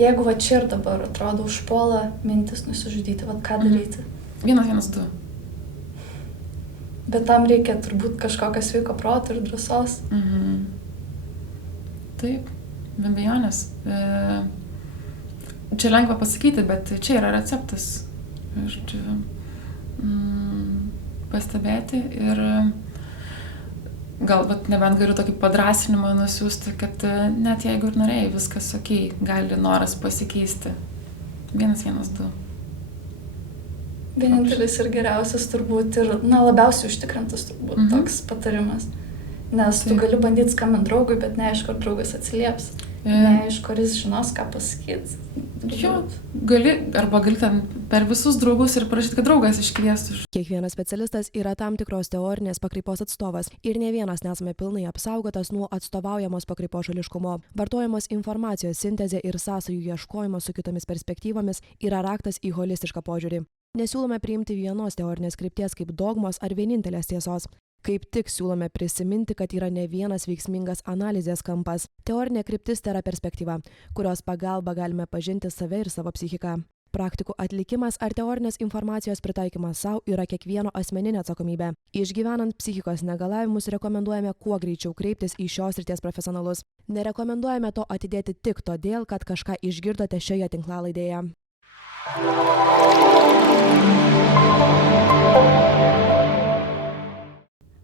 jeigu va čia ir dabar atrodo užpuola mintis nusižudyti, va ką daryti? 112. Bet tam reikia turbūt kažkokio sveiko proto ir drąsos. Taip, be abejonės. Čia lengva pasakyti, bet čia yra receptas. Žodžiu, pastebėti ir gal nebent galiu tokį padrąsinimą nusiųsti, kad net jeigu ir norėjai, viskas okei, gali noras pasikeisti. 112. Vienintelis ir geriausias turbūt ir, labiausiai užtikrintas turbūt toks patarimas. Nes tu gali bandyti skambinti draugui, bet neaišku, ar draugas atsilieps. Neaišku, ar jis žinos, ką pasakyti. Jo, gali ten per visus draugus ir prašyti, kad draugas iškviestų. Kiekvienas specialistas yra tam tikros teorinės pakraipos atstovas ir ne vienas nesame pilnai apsaugotas nuo atstovaujamos pakraipos šališkumo. Vartojamos informacijos sintezė ir sąsajų ieškojimas su kitomis perspektyvomis yra raktas į holistišką požiūrį. Nesiūlome priimti vienos teorinės krypties kaip dogmos ar vienintelės tiesos. Kaip tik siūlome prisiminti, kad yra ne vienas veiksmingas analizės kampas. Teorinė kryptis tai yra perspektyva, kurios pagalba galime pažinti save ir savo psichiką. Praktikų atlikimas ar teorinės informacijos pritaikymas savo yra kiekvieno asmeninė atsakomybė. Išgyvenant psichikos negalavimus rekomenduojame kuo greičiau kreiptis į šios srities profesionalus. Nerekomenduojame to atidėti tik todėl, kad kažką išgirdote šioje tinklalaidėje.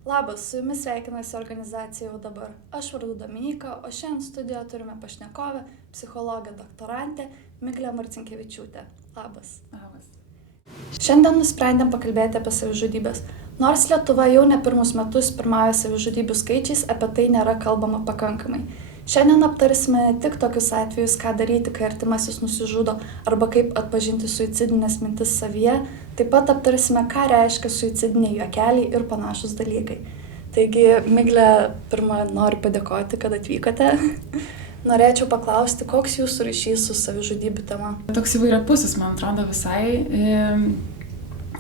Labas, su jumis sveikinasi organizacija Jau dabar. Aš vardu Dominyka, o šiandien studijoje turime pašnekovę, psichologę doktorantę Miglę Marcinkevičiūtę. Labas. Labas. Šiandien nusprendėm pakalbėti apie savižudybės. Nors Lietuva jau ne pirmus metus pirmauja savižudybių skaičiais, apie tai nėra kalbama pakankamai. Šiandien aptarsime ne tik tokius atvejus, ką daryti, kai artimasis nusižudo, arba kaip atpažinti suicidinės mintis savyje, taip pat aptarsime, ką reiškia suicidiniai juokeliai ir panašus dalykai. Taigi, Miglė, pirmą noriu padėkoti, kad atvykote. Norėčiau paklausti, koks jūsų ryšys su savižudybių tema? Toks įvairiapusis, man atrodo, visai.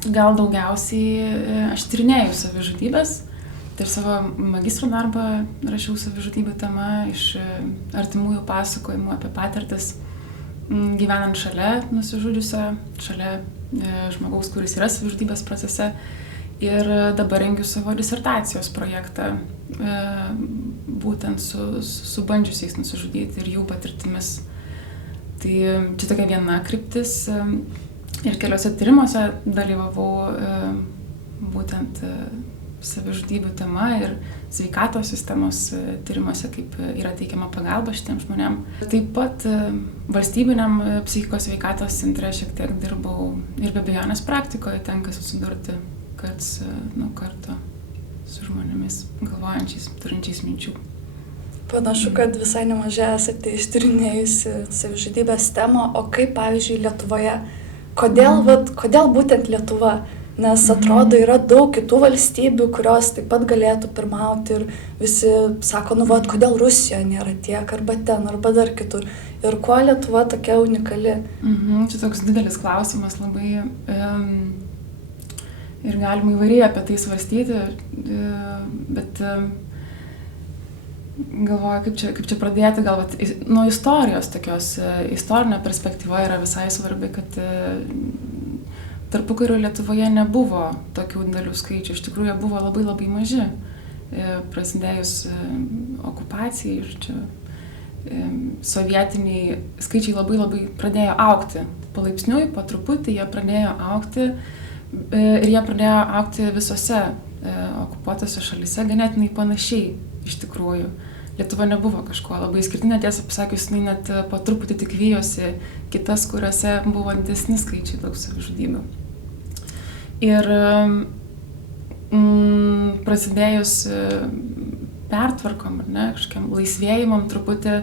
Gal daugiausiai aš tyrinėjau savižudybės. Tai ir savo magistro darbą rašiau savižudybių tema iš artimųjų pasakojimų apie patirtis gyvenant šalia nusižudžiusio, šalia žmogaus, kuris yra savižudybės procese. Ir dabar rengiu savo disertacijos projektą būtent su bandžiusiais nusižudyti ir jų patirtimis. Tai čia tokia viena kryptis ir keliose tyrimuose dalyvavau būtent savižudybių tema ir sveikatos sistemos tyrimuose, kaip yra teikiama pagalba šitiems žmonėm. Taip pat valstybiniam psichikos sveikatos centre šiek tiek dirbau ir be abejonės praktikoje tenka susidurti karts nuo karto su žmonėmis galvojančiais, turinčiais minčių. Panašu, kad visai nemažai esate ištyrinėjusi savižudybės temą, o kaip, pavyzdžiui, Lietuvoje? Kodėl būtent Lietuva? Nes atrodo, yra daug kitų valstybių, kurios taip pat galėtų pirmauti ir visi sako, kodėl Rusijoje nėra tiek, arba ten, arba dar kitur. Ir kuo Lietuva tokia unikali? Čia toks didelis klausimas labai ir galima įvairiai apie tai svarstyti, bet galvoju, kaip čia pradėti, gal nuo istorijos tokios. Istorinė perspektyva yra visai svarbi, kad tarpukario Lietuvoje nebuvo tokių didelių skaičių, iš tikrųjų buvo labai labai maži. Prasidėjus okupacijai ir sovietiniai skaičiai labai labai pradėjo augti. Palaipsniui, po truputį jie pradėjo augti ir jie pradėjo augti visose okupuotose šalyse ganėtinai panašiai iš tikrųjų. Lietuva nebuvo kažko labai išskirtinė, tiesą pasakius, jinai net po truputį tik vijosi kitas, kuriuose buvo didesni skaičiai daug savižudybių. Ir prasidėjus pertvarkom, kažkiam laisvėjimam truputį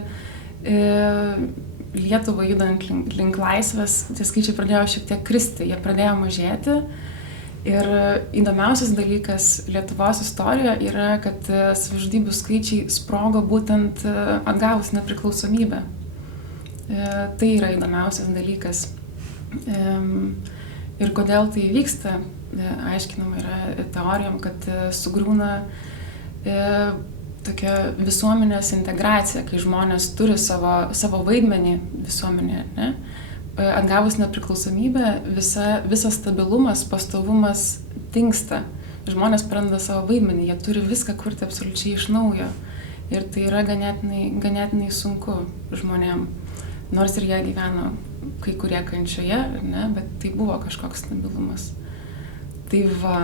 Lietuvą judant link laisvės, tie skaičiai pradėjo šiek tiek kristi, jie pradėjo mažėti. Ir įdomiausias dalykas Lietuvos istorijoje yra, kad savižudybių skaičiai sprogo būtent atgavus nepriklausomybę. Tai yra įdomiausias dalykas. Ir kodėl tai vyksta, aiškinama yra teorijom, kad sugriūna tokia visuomenės integracija, kai žmonės turi savo vaidmenį visuomenėje, ne? Atgavus nepriklausomybę, visas stabilumas, pastovumas dingsta. Žmonės praranda savo vaidmenį, jie turi viską kurti absoliučiai iš naujo. Ir tai yra ganėtinai sunku žmonėm. Nors ir jie gyveno kai kurie kančioje, ne? Bet tai buvo kažkoks stabilumas. Tai va.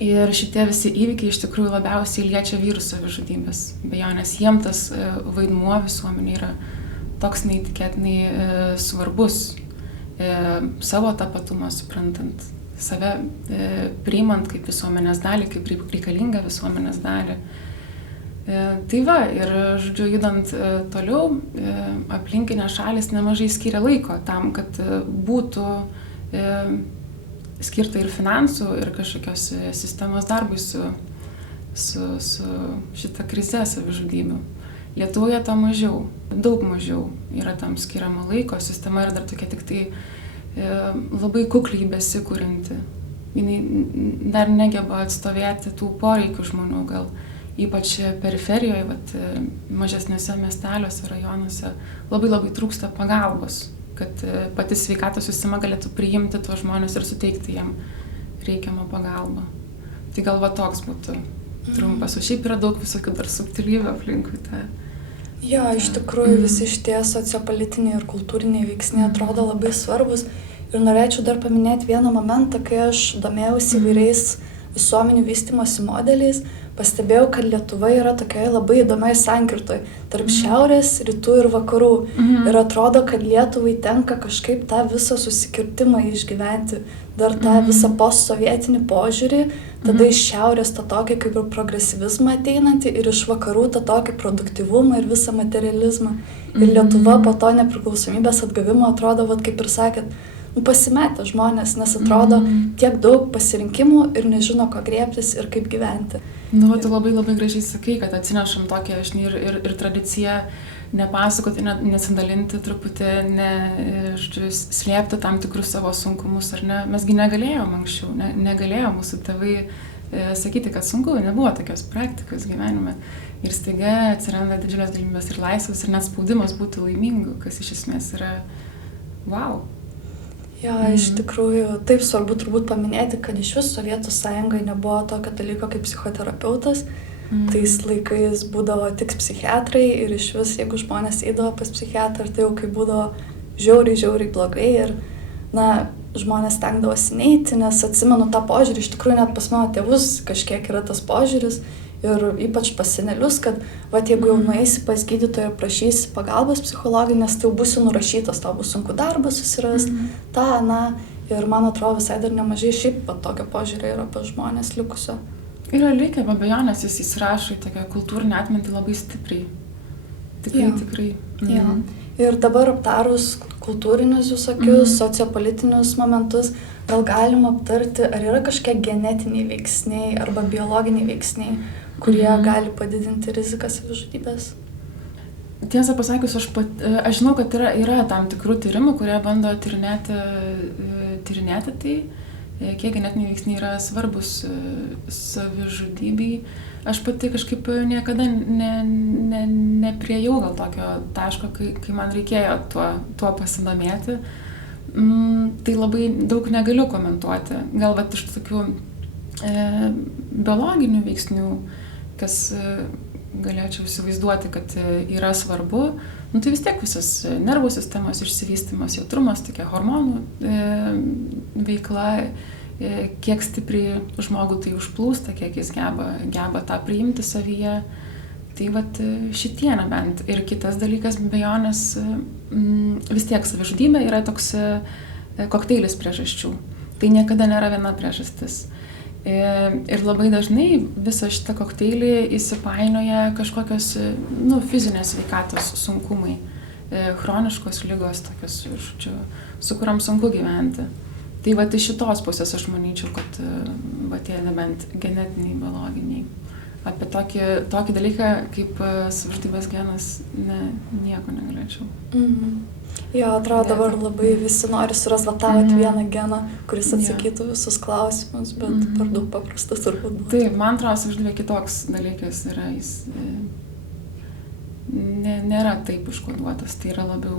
Ir šitie visi įvykiai iš tikrųjų labiausiai liečia vyrų savižudybės. Bejo, nes jiem tas vaidmuo visuomenė yra toks neįtikėtinai svarbus. Savo tapatumą suprantant, save priimant kaip visuomenės dalį, kaip reikalingą visuomenės dalį. Tai va, ir žodžiu, judant toliau, aplinkinės šalys nemažai skiria laiko tam, kad būtų skirta ir finansų, ir kažkokios sistemos darbui su šita krize savižudybių. Lietuvoje to mažiau, daug mažiau yra tam skiriama laiko, sistema yra dar tokia tik tai labai kukliai besikūrinti. Jis dar negeba atstovėti tų poreikių žmonių, gal ypač periferijoje, mažesniuose miesteliuose, rajonuose labai trūksta pagalbos, kad pati sveikatos sistema galėtų priimti tuos žmonės ir suteikti jiem reikiamą pagalbą. Tai gal toks būtų trumpas, o šiaip yra daug visokių dar subtilybių aplinkui tą. Jo, iš tikrųjų visi šitie sociopolitiniai ir kultūriniai veiksniai atrodo labai svarbus. Ir norėčiau dar paminėti vieną momentą, kai aš domėjausi įvairiais visuomenių vystymosi modeliais, pastebėjau, kad Lietuva yra tokioje labai įdomiai sankirtoje tarp šiaurės, rytų ir vakarų. Ir atrodo, kad Lietuvai tenka kažkaip tą visą susikirtimą išgyventi, dar tą visą postsovietinį požiūrį, tada iš šiaurės tą tokį kaip ir progresyvizmą ateinantį ir iš vakarų tą tokį produktyvumą ir visą materializmą. Ir Lietuva po to nepriklausomybės atgavimo atrodo, kaip ir sakėt, pasimetę žmonės, nes atrodo tiek daug pasirinkimų ir nežino, ko griebtis ir kaip gyventi. Tu labai gražiai sakai, kad atsinešam tokią ir tradiciją nepasakoti, nesidalinti truputį, slėpti tam tikrus savo sunkumus, ar ne? Mesgi negalėjom anksčiau, negalėjo mūsų tėvai sakyti, kad sunku, nebuvo tokios praktikos gyvenime. Ir staiga atsiranda didžiulės galimybės ir laisvės, ir net spaudimas būti laimingu, kas iš esmės yra wow. Jo, iš tikrųjų, taip svarbu turbūt paminėti, kad iš vis Sovietų Sąjungoje nebuvo tokio dalyko kaip psichoterapeutas. Tais laikais būdavo tik psichiatrai ir iš vis, jeigu žmonės eidavo pas psichiatrą, tai jau kai būdavo žiauriai blogai ir, žmonės stengdavosi neiti, nes atsimenu tą požiūrį, iš tikrųjų net pas mano tėvus kažkiek yra tas požiūris. Ir ypač pas senelius, kad jeigu jau nueisi pas gydytoją ir prašysi pagalbos psichologinės, tai jau būsi nurašytas, tau bus sunku darbą susirasti, ir man atrodo visai dar nemažai šiaip tokio požiūrio yra pas žmonės likusio. Yra likę, be abejonės, jis įsirašo į tokią kultūrinę atmintį labai stipriai. Tikrai. Ir dabar aptarus kultūrinius visokius, sociopolitinius momentus, gal galima aptarti, ar yra kažkiek genetiniai veiksniai arba biologiniai veiksniai, kurie gali padidinti riziką savižudybės? Tiesą pasakius, aš žinau, kad yra tam tikrų tyrimų, kurie bando tyrinėti tai, kiek genetiniai veiksniai yra svarbus savižudybei. Aš pati kažkaip niekada nepriejau gal tokio taško, kai man reikėjo tuo pasidomėti. Tai labai daug negaliu komentuoti. Gal iš tokių biologinių veiksnių, kas galėčiau įsivaizduoti, kad yra svarbu, tai vis tiek visas nervų sistemos išsivystymas, jautrumas, tokia hormonų veikla, kiek stipriai žmogų tai užplūsta, kiek jis geba tą priimti savyje. Tai šitie nebent. Ir kitas dalykas, be abejonės, vis tiek savižudybė yra toks kokteilis priežasčių. Tai niekada nėra viena priežastis. Ir labai dažnai visą šitą kokteilį įsipainioja kažkokios fizinės sveikatos sunkumai, chroniškos ligos, tokios, su kuriam sunku gyventi. Tai iš šitos pusės aš manyčiau, kad tie nebent genetiniai, biologiniai. Apie tokį dalyką kaip savižudybės genas nieko negalėčiau. Jo, atrodo, dabar labai visi nori surasti vieną geną, kuris atsakytų visus klausimus, bet per daug paprastas turbūt. Taip, man atrodo, savižudybė kitoks dalykas yra, jis nėra taip užkoduotas, tai yra labiau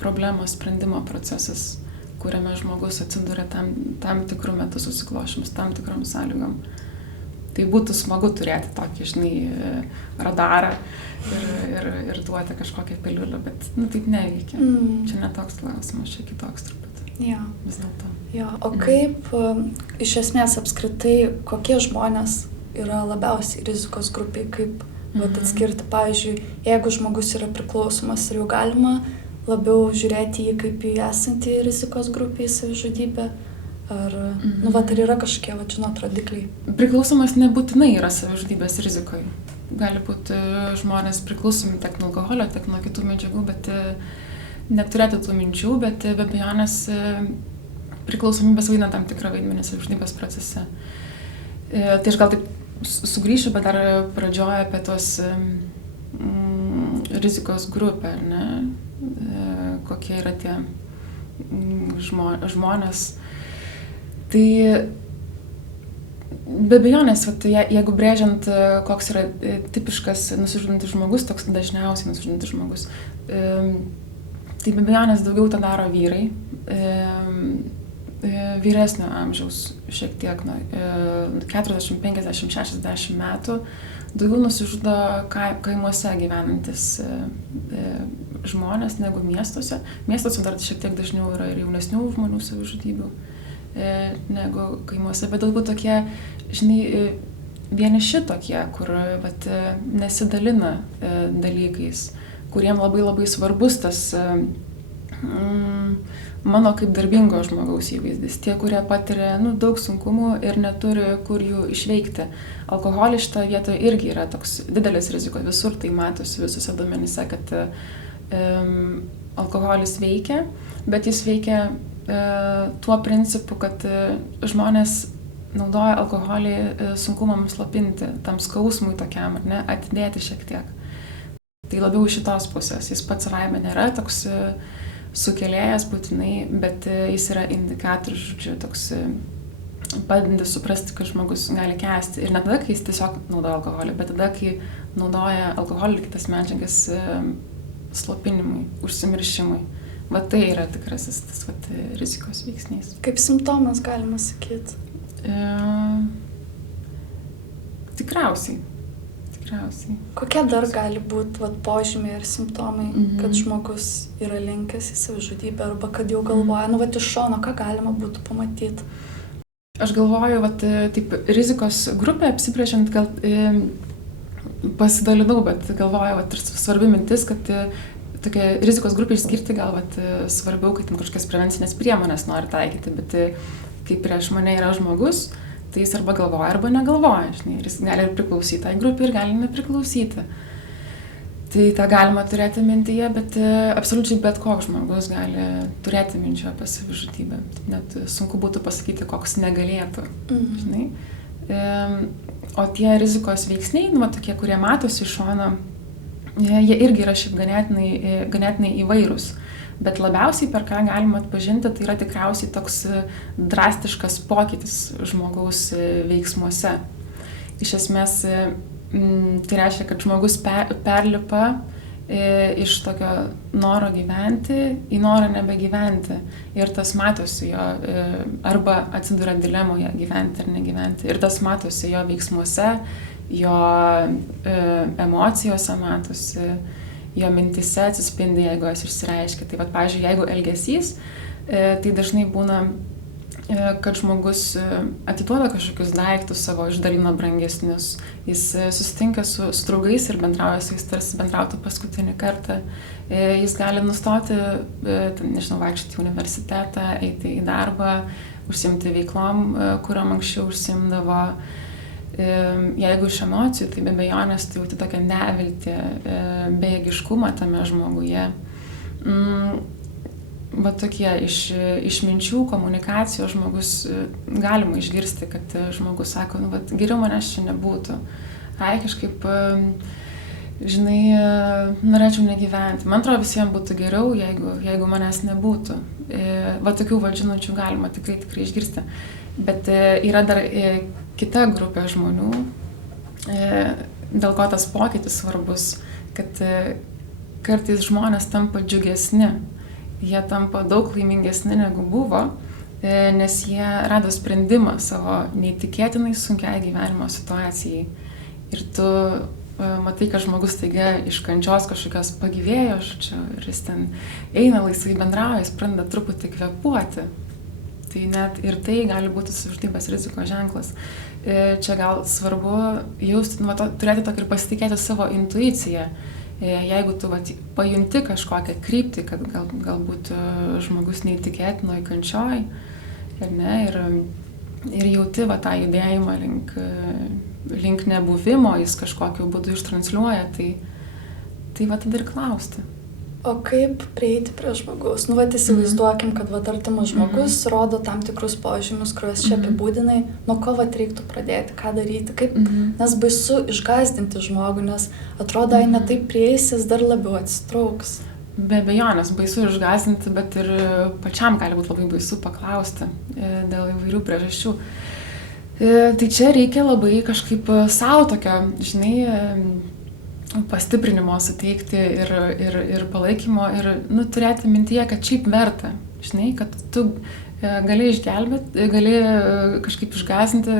problemos sprendimo procesas, kuriame žmogus atsiduria tam tikrų metų susiklošimus, tam tikrom sąlygom. Tai būtų smagu turėti tokį, radarą ir duoti kažkokią piliulę, bet taip neveikia. Čia netoks klausimas, čia kitoks truputį. Ja. Vis dėlto. Ja. O kaip iš esmės apskritai, kokie žmonės yra labiausiai rizikos grupiai, kaip atskirti, pavyzdžiui, jeigu žmogus yra priklausomas ir jau galima labiau žiūrėti jį kaip į esantį rizikos grupį, į savižudybę, ar ar yra kažkokie, rodikliai? Priklausomas nebūtinai yra savižudybės rizikoje. Gali būti žmonės priklausomi tiek nuo alkoholio, tiek nuo kitų medžiagų, bet neturėti tų minčių, bet be abejonės priklausomybės vaidina tam tikrą vaidmenį savižudybės procese. Tai aš gal taip sugrįšiu, bet dar pradžioje apie tos rizikos grupę, ne? Kokie yra tie žmonės. Tai be abejonės, jeigu brėžiant, koks yra tipiškas nusižudantis žmogus, toks dažniausiai nusižudantis žmogus, tai be abejonės daugiau tą daro vyrai, vyresnio amžiaus, šiek tiek, 40, 50, 60 metų, daugiau nusižudo kaimuose gyvenantis žmonės negu miestuose. Miestuose dar šiek tiek dažniau yra ir jaunesnių žmonių savižudybių negu kaimuose, bet galbūt tokie, vieniši tokie, kur nesidalina dalykais, kuriem labai labai svarbus tas mano kaip darbingo žmogaus įvaizdis. Tie, kurie patiria daug sunkumų ir neturi kur jų išveikti. Alkoholis šitoje vietoje irgi yra toks didelis rizikos, visur tai matosi visose duomenyse, kad alkoholis veikia, bet jis veikia tuo principu, kad žmonės naudoja alkoholį sunkumams slopinti, tam skausmui tokiam, atidėti šiek tiek. Tai labiau iš šitos pusės. Jis pats savaime nėra toks sukėlėjas būtinai, bet jis yra indikatorius, toks padedantis suprasti, kad žmogus gali kęsti. Ir ne tada, kai jis tiesiog naudoja alkoholį, bet tada, kai naudoja alkoholį ir kitas medžiagas slopinimui, užsimiršimui. Tai yra tikrasis tas rizikos veiksnys. Kaip simptomas galima sakyti? Tikriausiai. Kokie dar gali būti požymiai ir simptomai, kad žmogus yra linkęs į savižudybę arba kad jau galvoja, iš šono, ką galima būtų pamatyti? Aš galvoju, taip, rizikos grupę apsibrėžiant, gal pasidalinau, bet galvoju, ir svarbi mintis, kad tokia rizikos grupė išskirti gal svarbiau, kad kažkokias prevencinės priemonės nori taikyti, bet kai prieš mane yra žmogus, tai jis arba galvoja, arba negalvoja, ir jis gali ir priklausyti tai grupė ir gali nepriklausyti. Tai tą galima turėti mintyje, bet absoliučiai bet koks žmogus gali turėti minčių apie savižudybę. Net sunku būtų pasakyti, koks negalėtų. O tie rizikos veiksniai, tokie, kurie matosi iš šono, jie irgi yra šiaip ganėtinai įvairūs. Bet labiausiai, per ką galima atpažinti, tai yra tikriausiai toks drastiškas pokytis žmogaus veiksmuose. Iš esmės, tai reiškia, kad žmogus perlipa iš tokio noro gyventi į norą nebegyventi. Ir tas matosi jo, arba atsiduria dilemoje gyventi ar negyventi. Ir tas matosi jo veiksmuose, jo emocijose matosi, jo mintise atsispindi, jeigu jis išsireiškia. Tai pavyzdžiui, jeigu elgesys, tai dažnai būna, kad žmogus atiduoda kažkokius daiktus savo, išdalina brangesnius. Jis susitinka su draugais ir bendrauja su jais, tarsi bendrautų paskutinį kartą. Jis gali nustoti, vaikščioti į universitetą, eiti į darbą, užsiimti veiklom, kuriom anksčiau užsiimdavo. Jeigu iš emocijų, tai be abejonės tai jauti tokią neviltį, bejėgiškumą tame žmoguje. Tokie iš minčių, komunikacijos žmogus galima išgirsti, kad žmogus sako, geriau manęs čia nebūtų. Kažkaip, norėčiau negyventi. Man atrodo, visiems būtų geriau, jeigu manęs nebūtų. Tokių žinučių galima tikrai išgirsti. Bet yra dar kita grupė žmonių, dėl ko tas pokytis svarbus, kad kartais žmonės tampa džiugesni, jie tampa daug laimingesni negu buvo, nes jie rado sprendimą savo neįtikėtinai sunkiai gyvenimo situacijai. Ir tu matai, kad žmogus taiga iš kančios kažkokios pagyvėjo, ir jis ten eina laisvai bendrauja, jis pradeda truputį kvėpuoti. Tai net ir tai gali būti savižudybės rizikos ženklas. Čia gal svarbu jausti, turėti tokį ir pasitikėti savo intuiciją. Jeigu tu pajunti kažkokią kryptį, kad galbūt žmogus neįtikėtinoj kančioj, ir jauti tą judėjimą link nebuvimo, jis kažkokiu būdu ištransliuoja, tai tada ir klausti. O kaip prieiti prie žmogaus? Įsivaizduokim, kad artimas žmogus rodo tam tikrus požymius, kuriuos čia apibūdinai, nuo ko reiktų pradėti, ką daryti, kaip, nes baisu išgąsdinti žmogų, nes atrodo, jei ne taip prieisi, jis dar labiau atsitrauks. Be abejonės, baisu išgąsdinti, bet ir pačiam gali būti labai baisu paklausti dėl įvairių priežasčių. Tai čia reikia labai kažkaip savo tokio, pastiprinimo suteikti ir palaikymo ir turėti mintyje, kad šiaip verta, kad tu gali išgelbėti, gali kažkaip išgąsdinti,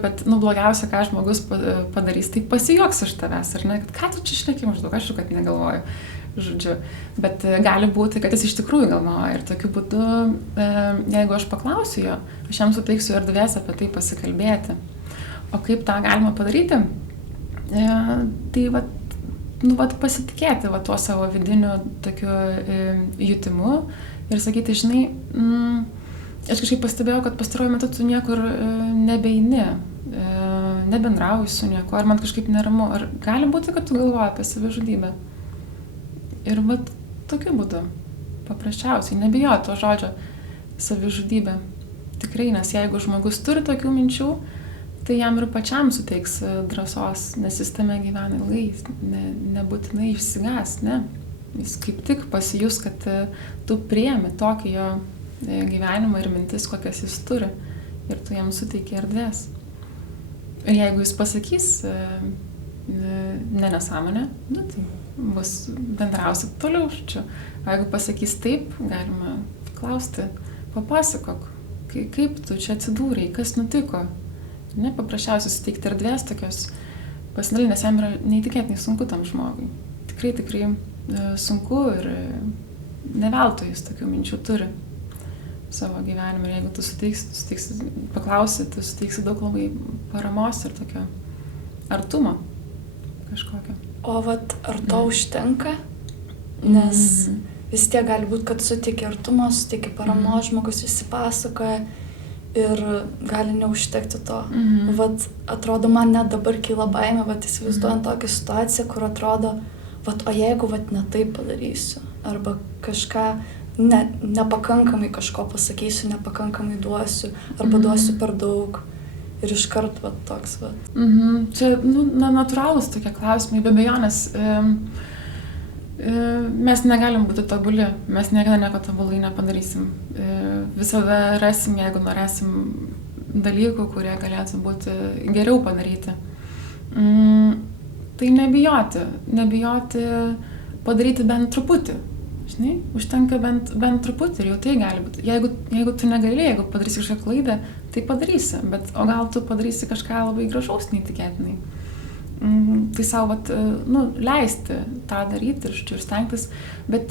bet blogiausia, ką žmogus padarys, tai pasijuoks iš tavęs, ar ne, kad ką tu čia šneki maždaug, aš kad negalvoju, bet gali būti, kad jis iš tikrųjų galvoja ir tokiu būdu, jeigu aš paklausiu jo, aš jam suteiksiu erdvės apie tai pasikalbėti. O kaip tą galima padaryti? Tai pasitikėti tuo savo vidiniu tokiu jutimu ir sakyti, aš kažkaip pastebėjau, kad pastaruoju metu tu niekur nebeini, nebendrauji su nieko, ar man kažkaip neramu, ar gali būti, kad tu galvoji apie savižudybę. Ir tokiu būdu, paprasčiausiai, nebijoti to žodžio savižudybė. Tikrai, nes jeigu žmogus turi tokių minčių, tai jam ir pačiam suteiks drąsos, nes jis tame gyvena ilgai, nebūtinai išsigąs, ne. Jis kaip tik pasijus, kad tu priemi tokį jo gyvenimą ir mintis, kokias jis turi, ir tu jam suteiki erdvės. Ir jeigu jis pasakys nesąmonę, tai bus bendrausi toliau čia. O jeigu pasakys taip, galima klausti, papasakok, kaip tu čia atsidūrei, kas nutiko. Paprasčiausiai suteikti erdvės tokios pasidalinti, nes jam yra neįtikėtinai sunku tam žmogui. Tikrai sunku ir neveltui jis tokių minčių turi savo gyvenime. Ir jeigu tu suteiksi, paklausi, tu suteiksi daug labai paramos ir tokio artumo kažkokio. O ar to užtenka? Nes vis tiek gali būti, kad suteiki artumo, suteiki paramos, žmogus įsipasakoja. Ir gali neužtekti to. Atrodo, man net dabar kyla baimė, įsivaizduojant tokią situaciją, kur atrodo, o jeigu ne taip padarysiu, arba kažką, nepakankamai kažko pasakysiu, nepakankamai duosiu, arba duosiu per daug. Ir iškart toks. Čia, natūralūs tokie klausimai, be abejonės. Mes negalim būti tobuli, mes niekada nieko tobulai nepadarysim. Visada rasim, jeigu norėsim dalykų, kurie galėtų būti geriau padaryti. Tai nebijoti padaryti bent truputį. Užtenka bent truputį ir jau tai gali būti. Jeigu tu negali, jeigu padarysi kažkokią klaidą, tai padarysi, o gal tu padarysi kažką labai gražaus neįtikėtinai. Tai savo leisti tą daryti ir stengtis, bet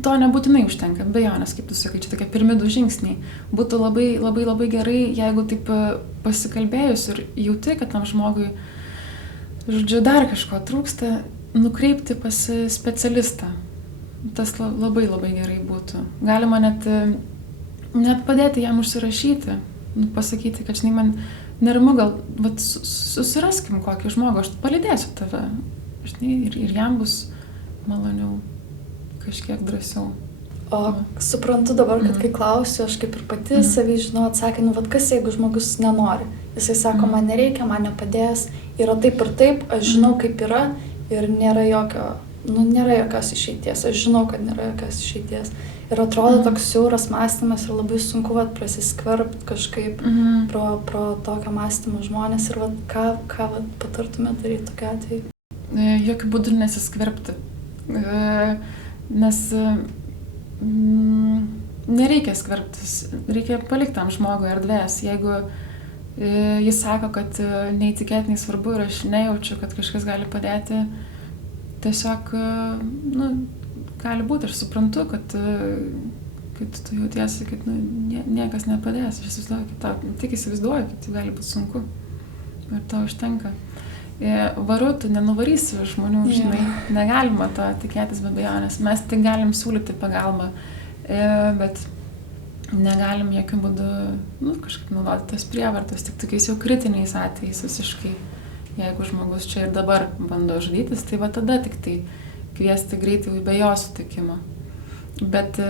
to nebūtinai užtenka, be jo, nes kaip tu sakai, čia tokie pirmidų žingsniai. Būtų labai, labai, labai gerai, jeigu taip pasikalbėjus ir jauti, kad tam žmogui, dar kažko trūksta, nukreipti pas specialistą. Tas labai, labai gerai būtų. Galima net padėti jam užsirašyti, pasakyti, kad man neramu, gal susiraskim kokį žmogų, aš palydėsiu tave, ir jam bus maloniau, kažkiek drąsiau. O suprantu dabar, kad kai klausiu, aš kaip ir pati savį žinau, atsakė, kas jeigu žmogus nenori. Jisai sako, man nereikia, man nepadės, yra taip ir taip, aš žinau kaip yra ir nėra jokios išeities, aš žinau, kad nėra jokios išeities. Ir atrodo toks siauras mąstymas ir labai sunku prasiskverbti kažkaip pro tokio mąstymo žmonės ir ką patartume daryti tokiu atveju? Jokiu būdu nesiskverbti. Nes nereikia skverbtis, reikia palikti tam žmogui erdvės. Jeigu jis sako, kad neįtikėtinai svarbu ir aš nejaučiu, kad kažkas gali padėti, tiesiog, gali būti, aš suprantu, kad tu jautiesi, kad niekas nepadės. Aš tik įsivaizduoju, kad tai gali būti sunku. Ir to užtenka. Varu, tu nenuvarysi žmonių, žinai, negalima to tikėtis be abejonės. Mes tik galim siūlyti pagalbą, bet negalim jokių būdų, kažkaip naudoti tos prievartos, tik tokiais jau kritiniais atvejais visiškai. Jeigu žmogus čia ir dabar bando žudytis, tai va tada tik tai kviesti greitai be jo sutikimo. Bet,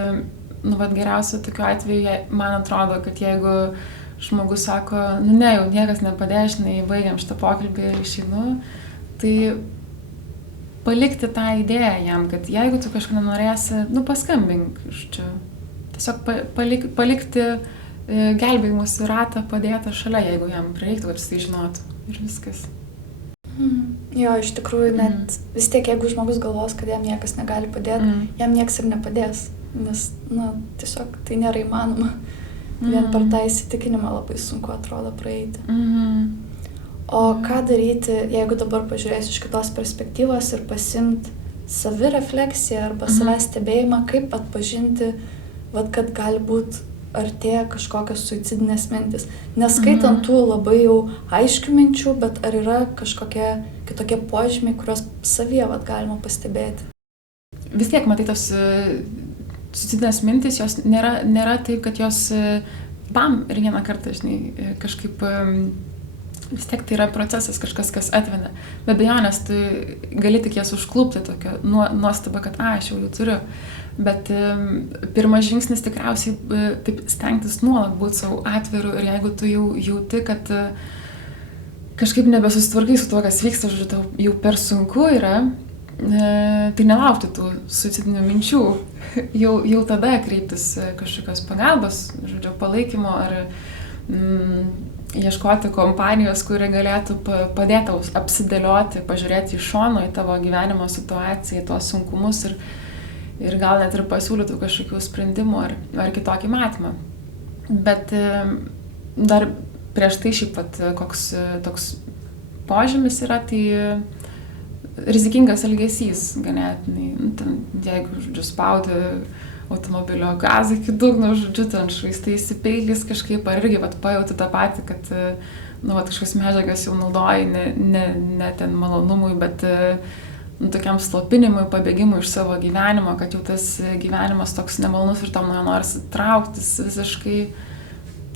geriausia tokiu atveju, man atrodo, kad jeigu žmogus sako, jau niekas nepadės, žinai, baigiam šitą pokalbį, išeinu, tai palikti tą idėją jam, kad jeigu tu kažką nenorėsi, paskambink iš čia. Tiesiog palikti gelbėjimus ratą padėtą šalia, jeigu jam reiktų, kad jis tai žinotų. Ir viskas. Jo, iš tikrųjų, net vis tiek, jeigu žmogus galvos, kad jam niekas negali padėti, jam nieks ir nepadės. Nes, tiesiog tai nėra įmanoma. Vien per tą įsitikinimą labai sunku atrodo praeiti. O ką daryti, jeigu dabar pažiūrėsiu iš kitos perspektyvos ir pasimti savirefleksiją arba savęs stebėjimą, kaip atpažinti, kad gali būti artėja kažkokios suicidinės mintis. Neskaitant tų labai jau aiškių minčių, bet ar yra kažkokie kitokie požymiai, kuriuos savyje galima pastebėti? Vis tiek, matai, tos suicidinės mintis, jos nėra taip, kad jos bam ir vieną kartą, žinai, kažkaip vis tiek tai yra procesas, kažkas, kas atveda. Be abejonės, tu gali tik jas užklupti tokią nuostabą, kad aš jau jų turiu. Bet pirmas žingsnis tikriausiai taip stengtis nuolat būti savo atviru ir jeigu tu jau jauti, kad kažkaip nebesusitvarkai su tuo, kas vyksta, žodžiu, tau jau per sunku yra, tai nelaukti tų suicidinių minčių. Jau tada kreiptis kažkokios pagalbos, žodžiu, palaikymo ar ieškoti kompanijos, kuri galėtų padėti tau apsidėlioti, pažiūrėti iš šono į tavo gyvenimo situaciją, į tuos sunkumus ir gal net ir pasiūlytų kažkokių sprendimų ar kitokį matymą. Bet dar prieš tai šiaip koks toks požymis yra, tai rizikingas elgesys ganėtinai. Jeigu, žodžiu, spaudi automobilio gazą iki dugno, žodžiu, ten švaistaisi peiliais kažkaip, ar irgi pajauti tą patį, kad kažkokias medžiagas jau naudoji ne ten malonumui, bet tokiam slopinimui, pabėgimui iš savo gyvenimo, kad jau tas gyvenimas toks nemalonus ir tau norisi trauktis visiškai.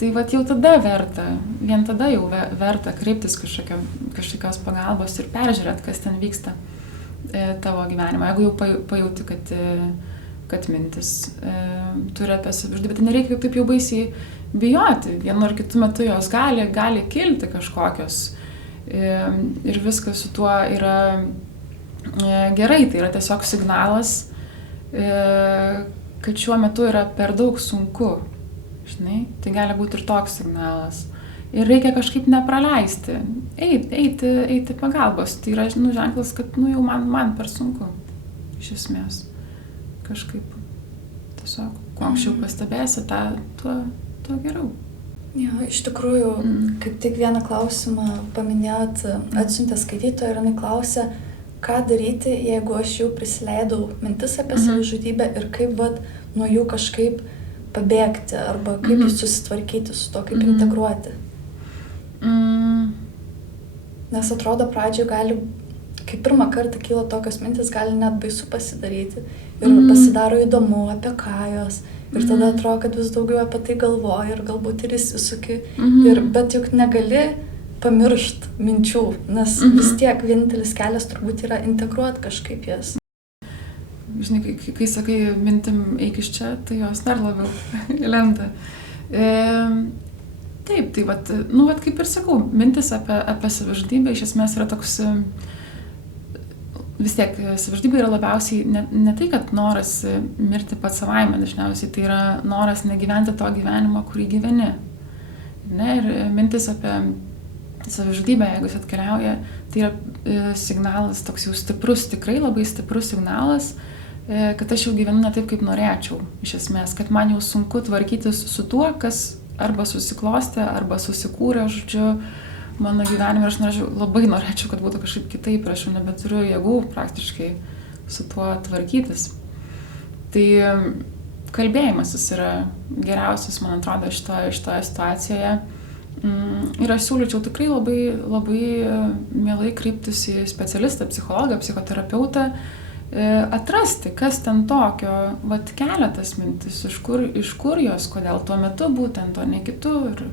Tai jau tada vien tada jau verta kreiptis kažkokios pagalbos ir peržiūrėti, kas ten vyksta tavo gyvenimo. Jeigu jau pajauti, kad mintis turi apie savižudybę, tai nereikia taip jau baisiai bijoti. Vienu ar kitu metu jos gali kilti kažkokios ir viskas su tuo yra gerai. Tai yra tiesiog signalas, kad šiuo metu yra per daug sunku. Žinai, tai gali būti ir toks signalas. Ir reikia kažkaip nepraleisti, eiti pagalbos. Tai yra, ženklas, kad jau man per sunku, iš esmės. Kažkaip tiesiog, kuo anksčiau pastebėsi, tuo geriau. Jo, iš tikrųjų, kaip tik vieną klausimą paminėjot, atsiuntė skaitytoja ir jinai klausė, ką daryti, jeigu aš jau prisileidau mintis apie savižudybę ir kaip nuo jų kažkaip pabėgti arba kaip susitvarkyti su to, kaip integruoti. Nes atrodo, pradžioje gali, kai pirmą kartą kyla tokios mintis, gali net baisu pasidaryti ir pasidaro įdomu apie ką jos ir tada atrodo, kad vis daugiau apie tai galvoji ir galbūt ir įsisuki, bet juk negali pamiršti minčių, nes vis tiek vienintelis kelias turbūt yra integruoti kažkaip jas. Žinai, kai sakai mintim eik iš čia, tai jos dar labiau lenda. Taip, tai kaip ir sakau, mintis apie savižudybę iš esmės yra toks, vis tiek savižudybė yra labiausiai ne tai, kad noras mirti pats savaime, dažniausiai tai yra noras negyventi to gyvenimo, kurį gyveni. Ir mintis apie savižudybė, jeigu jis atkeliauja, tai yra signalas toks jau stiprus, tikrai labai stiprus signalas, kad aš jau gyvenu ne taip, kaip norėčiau, iš esmės, kad man jau sunku tvarkytis su tuo, kas arba susiklostė, arba susikūrė, žodžiu, mano gyvenime, aš labai norėčiau, kad būtų kažkaip kitaip, aš jau nebeturiu jėgų praktiškai su tuo tvarkytis. Tai kalbėjimasis yra geriausias, man atrodo, šitoje situacijoje. Ir aš siūlyčiau tikrai labai, labai mielai kreiptis į specialistą, psichologą, psichoterapeutą, atrasti, kas ten tokio, vat keletas mintis, iš kur jos, kodėl tuo metu būtent, o ne kitur.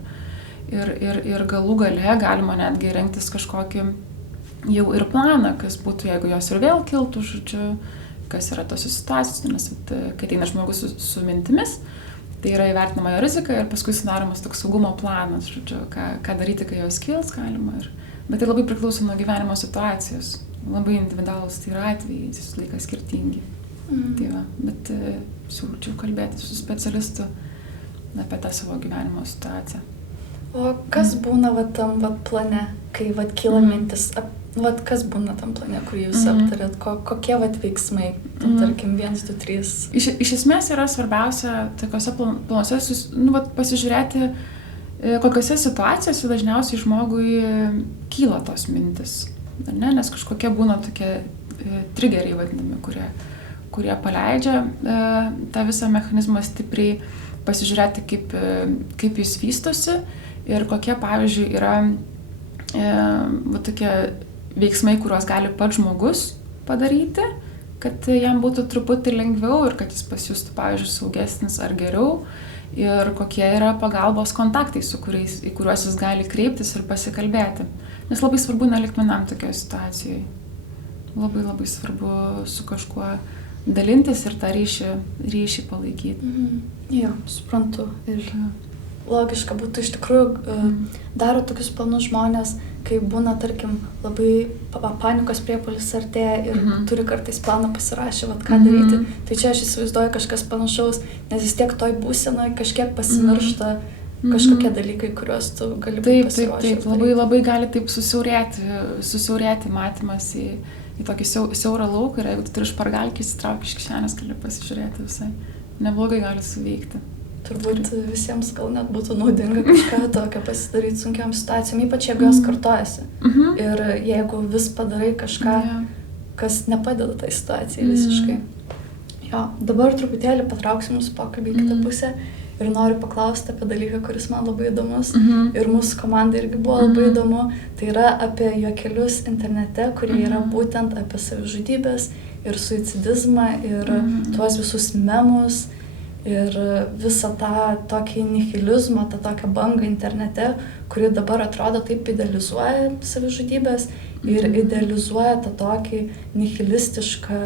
Ir galų gale galima netgi rengtis kažkokį jau ir planą, kas būtų, jeigu jos ir vėl kiltų, žodžiu, kas yra tos situacijos, nes kai ateina žmogus su mintimis, tai yra įvertinama jo rizika ir paskui sudaromas toks saugumo planas, žodžiu, ką daryti, kai jos kils galima. Bet tai labai priklauso nuo gyvenimo situacijos. Labai individualus tai yra atvejai, jis laikas skirtingi. Tai va, bet siūlyčiau kalbėti su specialistu apie tą savo gyvenimo situaciją. O kas būna tam plane, kai kyla mintis, kas būna tam plane, kur jūs aptarėt, kokie veiksmai, tarkim, 1, 2, 3? Iš esmės yra svarbiausia tokiuose planuose pasižiūrėti, kokiose situacijose dažniausiai žmogui kyla tos mintis. Ne? Nes kažkokie būna tokie triggeriai vadinami, kurie paleidžia tą visą mechanizmą stipriai, pasižiūrėti, kaip jis vystosi ir kokie, pavyzdžiui, yra tokie veiksmai, kuriuos gali pats žmogus padaryti, kad jam būtų truputį lengviau ir kad jis pasijustų, pavyzdžiui, saugesnis ar geriau. Ir kokie yra pagalbos kontaktai, į kuriuos jis gali kreiptis ir pasikalbėti. Nes labai svarbu nelikti vienam tokioje situacijoje. Labai labai svarbu su kažkuo dalintis ir tą ryšį palaikyti. Jo, suprantu. Ir logiška būtų iš tikrųjų daro tokius planus žmonės, kai būna, tarkim, labai panikos priepuolis artėja ir turi kartais planą pasirašę, ką daryti. Tai čia aš įsivaizduoju kažkas panašaus, nes vis tiek toj būsenoje kažkiek pasimiršta kažkokie dalykai, kuriuos tu gali būti pasiruošęs. Taip, labai gali taip susiaurėti matymas į tokį siaurą lauką ir jeigu tu turi špargalkį įsitraukti iš kišenės, gali pasižiūrėti visai. Neblogai gali suveikti. Turbūt visiems gal net būtų naudinga kažką tokio pasidaryti sunkiam situacijom, ypač jeigu jos kartojasi. Ir jeigu vis padarai kažką, kas nepadeda tai situacijai visiškai. Jo, dabar truputėlį patrauksiu mūsų pokalbį į kitą pusę ir noriu paklausti apie dalyką, kuris man labai įdomus ir mūsų komandai irgi buvo labai įdomu. Tai yra apie juokelius internete, kurie yra būtent apie savižudybės ir suicidizmą ir tuos visus memus. Ir visą tą tokį nihilizmą, tą tokią bangą internete, kuri dabar atrodo taip idealizuoja savižudybės ir idealizuoja tą tokį nihilistišką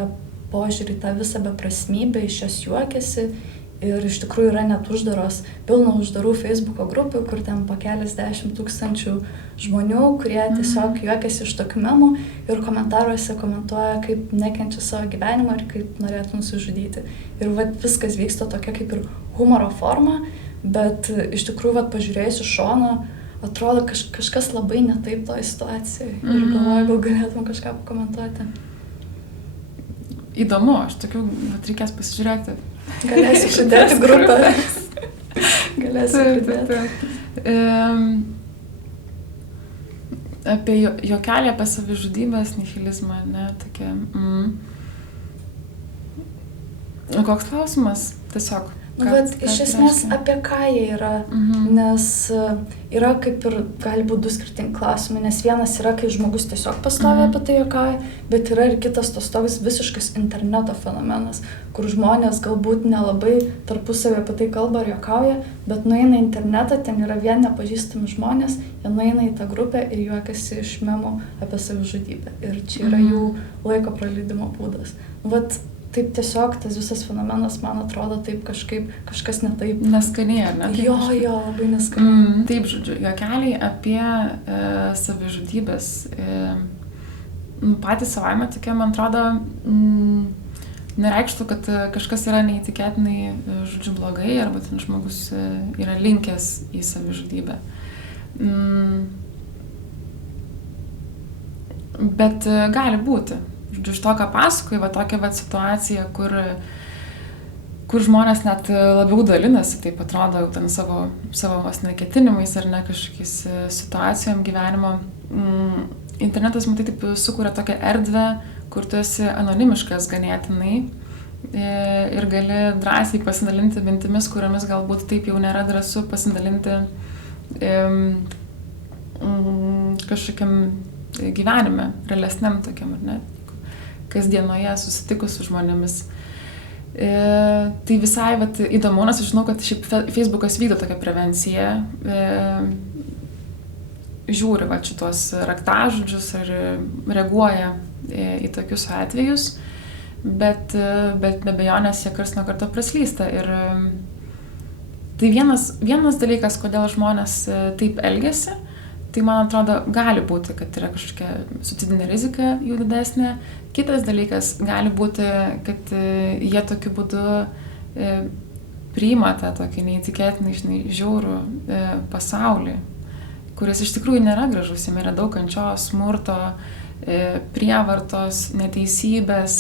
požiūrį, tą visą beprasmybę, iš jos juokiasi. Ir iš tikrųjų yra net pilna uždarų Facebooko grupių, kur ten po keliasdešimt tūkstančių žmonių, kurie tiesiog juokiasi iš tokių memų ir komentaruose komentuoja, kaip nekenčia savo gyvenimą ir kaip norėtų nusižudyti. Ir viskas vyksta tokia kaip ir humoro forma, bet iš tikrųjų pažiūrėjus iš šono, atrodo kažkas labai netaip toj situacijai. Ir galvoju, gal galėtum kažką pakomentuoti. Įdomu, aš tokių, reikės pasižiūrėti. Galėsiu pridėti grupę. Galėsiu pridėti. Apie juokelį, apie savižudybės, nihilizmą, ne, tokia. Koks klausimas? Tiesiog. Iš esmės apie ką jie yra, nes yra kaip ir gali būti 2 skirtingi klausimai, nes vienas yra, kai žmogus tiesiog pastovi apie tai juokauja, bet yra ir kitas toks visiškas interneto fenomenas, kur žmonės galbūt nelabai tarpusavį apie tai kalba ar juokauja, bet nueina į internetą, ten yra vien nepažįstami žmonės, jie nueina į tą grupę ir juokiasi iš memų apie savižudybę. Ir čia yra jų laiko praleidimo būdas. Taip tiesiog tas visas fenomenas, man atrodo, taip kažkas netaip. Neskaniai, ar ne? Jo, labai neskaniai. Taip, žodžiu, juokeliai apie savižudybės. Patys savaime tokie, man atrodo, nereikštų, kad kažkas yra neįtikėtinai, žodžiu, blogai, arba ten žmogus yra linkęs į savižudybę. Bet gali būti. Iš to, ką pasakoju, va tokia va situacija, kur žmonės net labiau dalinasi, taip atrodo, jau ten savo vos neketinimais ar ne kažkokiais situacijom gyvenimo. Internetas, matai, taip sukuria tokią erdvę, kur tu esi anonimiškas ganėtinai ir gali drąsiai pasidalinti mintimis, kuriomis galbūt taip jau nėra drąsu pasidalinti kažkokiam gyvenime, realesniam tokiam, ar ne, kasdienoje susitikus su žmonėmis. Tai visai įdomu, nes aš žinau, kad šiaip Facebookas vykdo tokią prevenciją, žiūri šitos raktažodžius ir reaguoja į tokius atvejus, bet be abejonės jie karts nuo karto praslysta. Ir tai vienas dalykas, kodėl žmonės taip elgiasi, tai man atrodo gali būti, kad yra kažkokia suicidinė rizika jų didesnė. Kitas dalykas gali būti, kad jie tokiu būdu priima tą tokį neįtikėtinai, žiaurų pasaulį, kuris iš tikrųjų nėra gražus, jame yra daug kančios, smurto, prievartos, neteisybės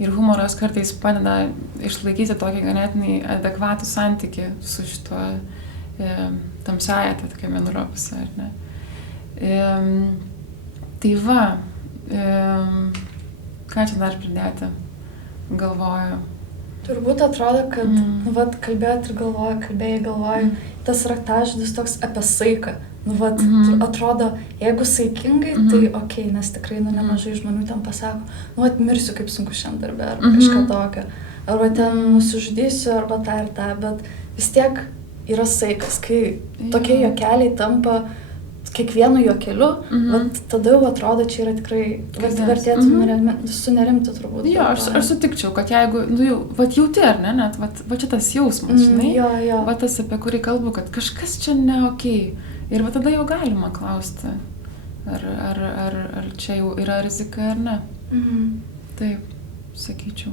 ir humoras kartais padeda išlaikyti tokį ganėtinai adekvatų santykį su šituo tamsiąja, tai tokia mėnulio pusė, ar ne? Tai va, ką čia dar pridėti, galvoju. Turbūt atrodo, kad kalbėjot ir galvoju, tas raktažodis toks apie saiką. Atrodo, jeigu saikingai, tai okei, nes tikrai nemažai žmonių ten pasako, mirsiu kaip sunku šiandien darbė, arba kažką tokio, arba ten nusižudysiu, arba tą ir tą, bet vis tiek yra saikas, kai tokie juokeliai tampa kiekvienu juokeliu, tada jau atrodo, čia yra tikrai vertėtų sunerimti turbūt. Jo, aš sutikčiau, kad jeigu, jauti ar ne, net, čia tas jausmas, žinai, tas, apie kurį kalbu, kad kažkas čia ne okei. Ir tada jau galima klausti, ar čia jau yra rizika ar ne. Taip, sakyčiau.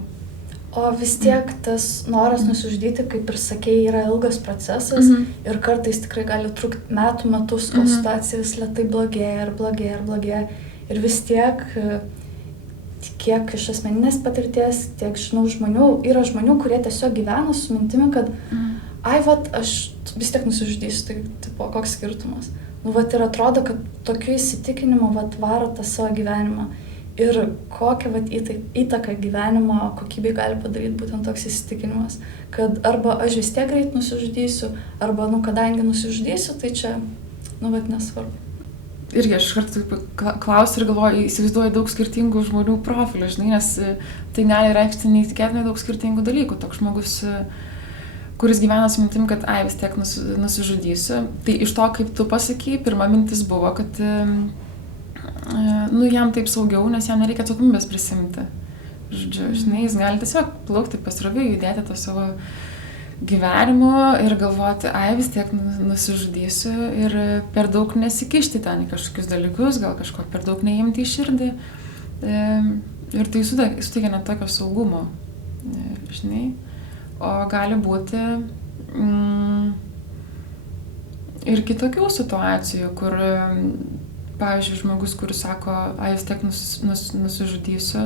O vis tiek tas noras nusižudyti, kaip ir sakei, yra ilgas procesas ir kartais tikrai gali trukti metus, kol situacija vis lėtai blogėja. Ir vis tiek, kiek iš asmeninės patirties, tiek žinau žmonių, yra žmonių, kurie tiesiog gyvena su mintimi, kad aš vis tiek nusižudysiu, tai tipo, koks skirtumas. Ir atrodo, kad tokiu įsitikinimu varo tą savo gyvenimą. Ir kokią įtaką gyvenimo kokybei gali padaryti būtent toks įsitikinimas, kad arba aš vis tiek greit nusižudysiu, arba, kadangi nusižudysiu, tai čia, nesvarbu. Irgi aš kartu klausiu ir galvoju, įsivaizduoju daug skirtingų žmonių profilių, žinai, nes tai gali reikšti neįtikėtinai daug skirtingų dalykų. Toks žmogus, kuris gyvena su mintim, kad vis tiek nusižudysiu. Tai iš to, kaip tu pasakei, pirma mintis buvo, kad jam taip saugiau, nes jam nereikia atsakomybės prisimti. Žinai, jis gali tiesiog plaukti pasroviui, judėti to savo gyvenimu ir galvoti, vis tiek nusižudysiu ir per daug nesikišti ten į kažkokius dalykus, gal kažko per daug neimti į širdį. Ir tai suteikia net tokio saugumo, žinai. O gali būti ir kitokių situacijų, kur pavyzdžiui, žmogus, kuris sako, vis tiek nusižudysiu,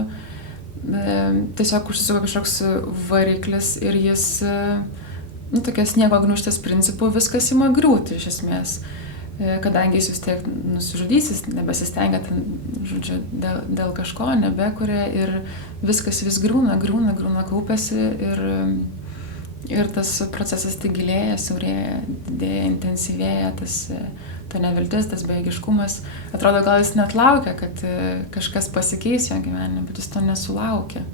tiesiog užsisuka kažkoks variklis ir jis, tokia sniego gniūžtės principų, viskas ima griūti iš esmės. Kadangi jis vis tiek nusižudysis, nebesistengia ten, dėl kažko, nebekuria ir viskas vis griūna, kaupiasi ir tas procesas tik gilėja, siaurėja, didėja, intensyvėja, ta neviltis, tas bejėgiškumas. Atrodo, gal jis net laukia, kad kažkas pasikeis jo gyvenime, bet jis to nesulaukia.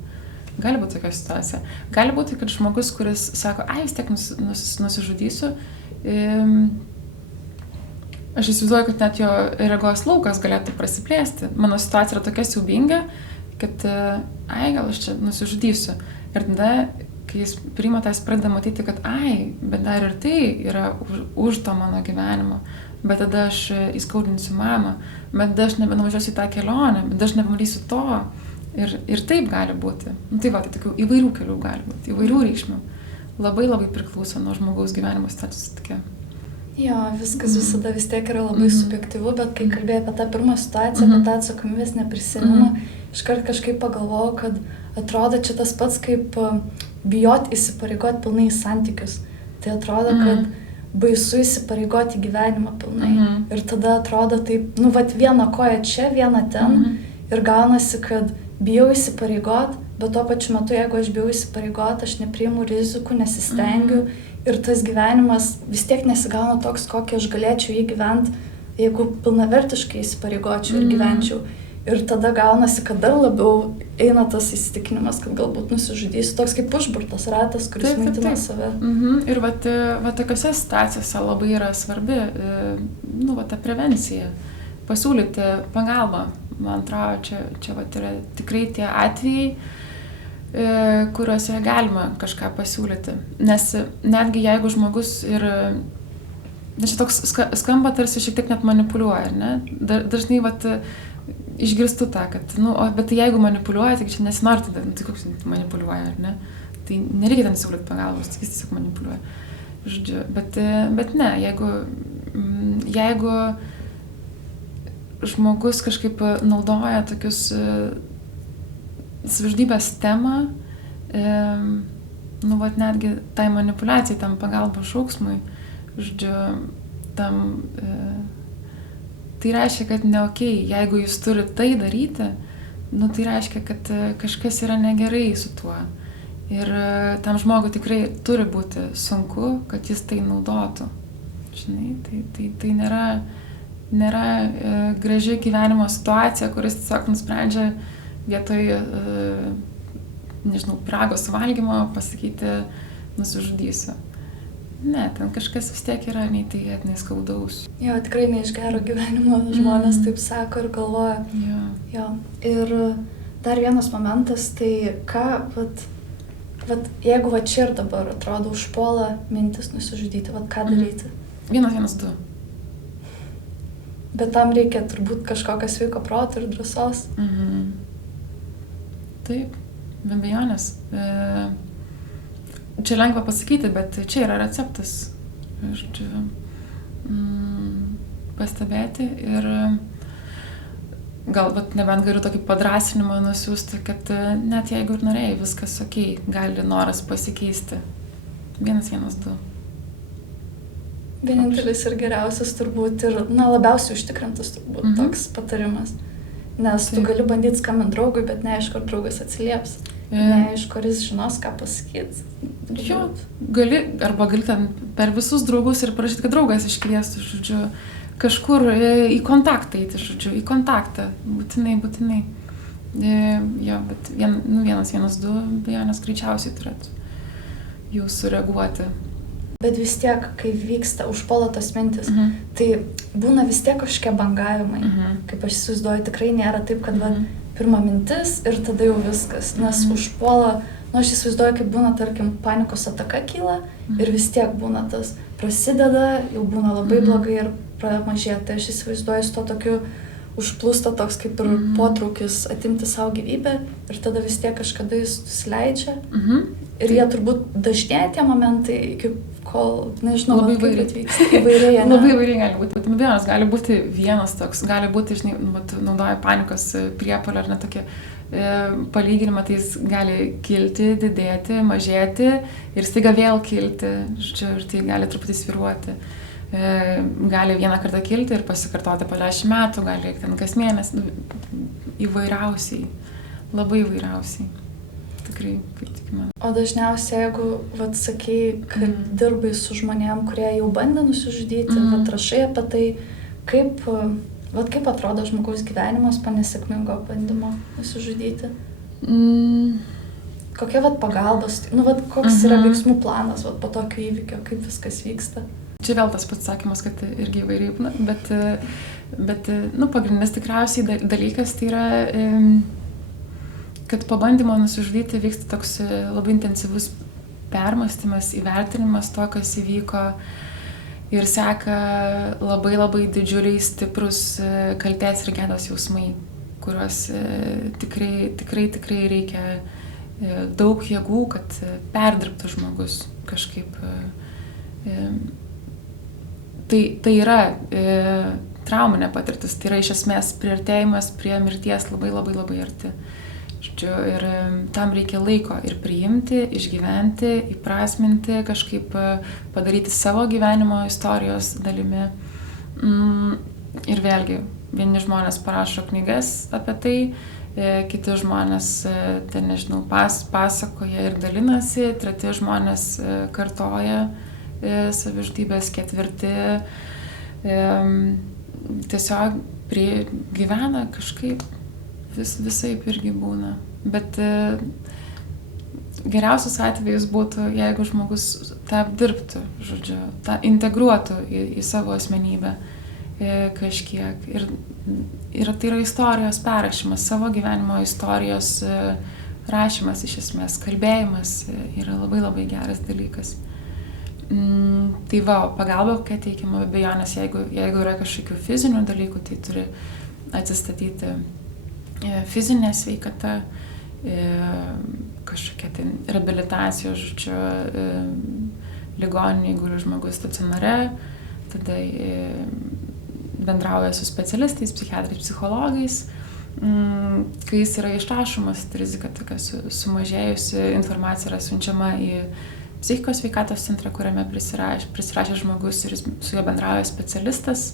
Gali būti tokia situacija. Gali būti, kad žmogus, kuris sako, vis tiek nusižudysiu, aš įsivaizduoju, kad net jo regos laukas galėtų prasiplėsti. Mano situacija yra tokia siaubinga, kad gal aš čia nusižudysiu. Ir tada, kai jis priima tą, jis pradeda matyti, kad bet dar ir tai yra už to mano gyvenimo. Bet tada aš įskaudinsiu mamą, bet tada aš nebenuvažiuosiu į tą kelionę, bet aš nebematysiu to. Ir taip gali būti. Tai tokių įvairių kelių gali būti, įvairių reikšmių. Labai labai priklauso nuo žmogaus gyvenimo situacijos tokia. Jo, viskas visada vis tiek yra labai subjektyvu, bet kai kalbėjai apie tą pirmą situaciją, apie tą atsakomybės neprisiminimą, iškart kažkaip pagalvojau, kad atrodo čia tas pats kaip bijot įsipareigoti pilnai į santykius. Tai atrodo, kad baisu įsipareigoti gyvenimą pilnai. Ir tada atrodo taip, viena koja čia, viena ten. Ir gaunasi, kad bijau įsipareigoti, bet tuo pačiu metu, jeigu aš bijau įsipareigoti, aš nepriimu rizikų, nesistengiu. Ir tas gyvenimas vis tiek nesigauna toks, kokį aš galėčiau jį gyventi, jeigu pilnavertiškai įsipareigočiau ir gyvenčiau. Ir tada gaunasi, kad dar labiau eina tas įsitikinimas, kad galbūt nusižudysiu. Toks kaip užburtas ratas, kuris maitina save. Ir va tokiose situacijose labai yra svarbi ta prevencija. Pasiūlyti pagalbą. Man atrodo, čia yra tikrai tie atvejai, kuriuose galima kažką pasiūlyti. Nes netgi jeigu žmogus ir... Čia toks skamba tarsi šiek tiek net manipuliuoja, ne? Dažnai išgirstu tą, kad, bet jeigu manipuliuoja, tai čia nesinori tada, tai koks manipuliuoja, ar ne? Tai nereikia ten siūlyti pagalbos, tai jis tiesiog manipuliuoja. Žodžiu, bet ne, jeigu žmogus kažkaip naudoja tokius savižudybės temą, netgi tai manipuliacijai, tam pagalbos šauksmui, žodžiu, tai reiškia, kad ne okei, jeigu jūs turite tai daryti, tai reiškia, kad kažkas yra negerai su tuo. Ir tam žmogui tikrai turi būti sunku, kad jis tai naudotų. Žinai, tai nėra graži gyvenimo situacija, kuris tiesiog nusprendžia vietoj, pyrago suvalgymo pasakyti, nusižudysiu. Ne, ten kažkas vis tiek yra neįtikėtinai skaudaus. Jo, tikrai ne iš gero gyvenimo žmonės taip sako ir galvoja. Jo. Ir dar vienas momentas, tai jeigu čia ir dabar atrodo užpuola mintis nusižudyti, ką daryti? 112. Bet tam reikia turbūt kažkokio sveiko proto ir drąsos. Taip, be abejonės. Čia lengva pasakyti, bet čia yra receptas. Pastebėti ir gal nebent galiu tokį padrąsinimą nusiųsti, kad net jeigu ir norėjai, viskas okei, gali noras pasikeisti. 112. Vienintelis ir geriausias turbūt ir labiausiai užtikrintas turbūt toks patarimas. Nes tu gali bandyti skambinti draugui, bet neaišku, ar draugas atsilieps. Neaišku, ar jis žinos, ką pasakyti. Jo, gali ten per visus draugus ir parašyti, kad draugas iškviestų, žodžiu, kažkur į kontaktą eiti, žodžiu, į kontaktą. Būtinai. Jo, bet 112, bejonės greičiausiai turėtų jau sureaguoti. Bet vis tiek, kai vyksta užpuola tos mintis, tai būna vis tiek kažkokie bangavimai. Kaip aš įsivaizduoju, tikrai nėra taip, kad pirma mintis ir tada jau viskas. Nes užpuola, aš įsivaizduoju, kaip būna, tarkim, panikos ataka kyla ir vis tiek būna tas prasideda, jau būna labai blogai ir pradeda mažėti. Tai aš įsivaizduoju, su to tokiu užplūsta toks kaip ir potraukis atimti savo gyvybę ir tada vis tiek kažkada jis susileidžia. Ir jie turbūt dažnėja tie momentai, iki kol, nežinau, labai kaip atvyksta. Įvairiai, labai įvairiai gali būti. Vienas gali būti vienas toks, gali būti, naudoja panikos priepuolį ar net tokie palyginimą, tai jis gali kilti, didėti, mažėti ir staiga vėl kilti, ir tai gali truputį svyruoti. Gali vieną kartą kilti ir pasikartoti po 10 metų, gali ten kas mėnesį, įvairiausiai, labai įvairiausiai. Tikrai, kaip tik man. O dažniausiai, jeigu, sakei, kad dirbai su žmonėm, kurie jau bandė nusižudyti, rašai apie tai, kaip atrodo žmogaus gyvenimas po nesėkmingo bandymo nusižudyti? Kokia pagalbos, koks yra veiksmų planas po tokio įvykio, kaip viskas vyksta? Čia vėl tas pats sakymas, kad irgi įvairiai, bet pagrindinis tikriausiai dalykas tai yra, kad po bandymo nusižudyti vyksta toks labai intensyvus permąstymas, įvertinimas to, kas įvyko ir seka labai labai didžiuliai stiprus kaltės ir gėdos jausmai, kuriuos tikrai reikia daug jėgų, kad perdirbtų žmogus kažkaip. tai yra trauminė patirtis, tai yra iš esmės priartėjimas prie mirties labai labai labai arti. Ir tam reikia laiko ir priimti, išgyventi, įprasminti, kažkaip padaryti savo gyvenimo istorijos dalimi. Ir vėlgi, vieni žmonės parašo knygas apie tai, kiti žmonės, ten nežinau, pasakoja ir dalinasi, treti žmonės kartoja savižudybės, ketvirti tiesiog gyvena kažkaip, visaip irgi būna. Bet geriausias atvejis būtų, jeigu žmogus tą apdirbtų, žodžiu, tą integruotų į savo asmenybę kažkiek. Ir tai yra istorijos perrašymas, savo gyvenimo istorijos rašymas iš esmės, kalbėjimas yra labai labai geras dalykas. Tai va, pagalba kokia teikiama, be abejonės, jeigu yra kažkokių fizinių dalykų, tai turi atsistatyti fizinė sveikata, kažkokia tai reabilitacijos, žodžiu, ligoninė, jeigu žmogus stacionare, tada bendrauja su specialistais, psichiatrais, psichologais. Kai jis yra išrašomas, tai rizika tokia sumažėjusi, informacija yra siunčiama į psichikos sveikatos centrą, kuriame prisirašė žmogus ir su juo bendrauja specialistas.